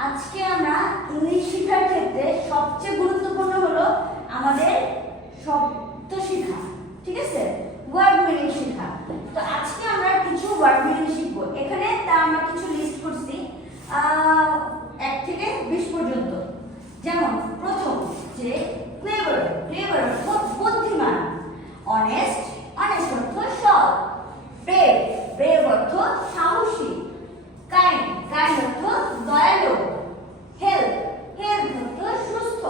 আজকে আমরা ইংলিশ শেখার ক্ষেত্রে সবচেয়ে গুরুত্বপূর্ণ হলো আমাদের শব্দ শেখা, ঠিক আছে, ওয়ার্ড মিনিং শেখা। তো আজকে আমরা কিছু ওয়ার্ড মিনিং শিখব। এখানে তা আমরা কিছু লিস্ট করছি 1 থেকে 20 পর্যন্ত। যেমন প্রথম যে ক্লেভার, ক্লেভার অর্থ বুদ্ধিমান, অনেস্ট, অনেস্ট অর্থ সৎ, ব্রেভ, ব্রেভ অর্থ সাহসী, কাইন্ড, কাইন্ড অর্থ দয়ালু, হেল্প, হেল্প অর্থ সুস্থ,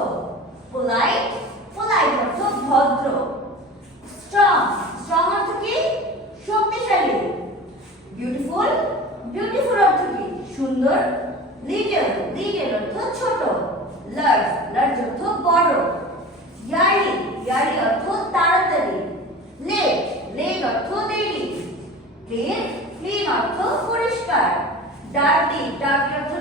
পোলাইট, পোলাইট অর্থ ভদ্র, স্ট্রং, স্ট্রং অর্থ কি শক্তিশালী, বিউটিফুল, বিউটিফুল অর্থ কি সুন্দর, লিটল, লিটল অর্থ ছোট, লার্জ, লার্জ অর্থ বড়, ইয়ার্লি, ইয়ার্লি অর্থ তাড়াতাড়ি, লেট, লেট অর্থ দেরি, ক্লিন, ক্লিন অর্থ পরিষ্কার, ডার্টি, ডার্টি অর্থ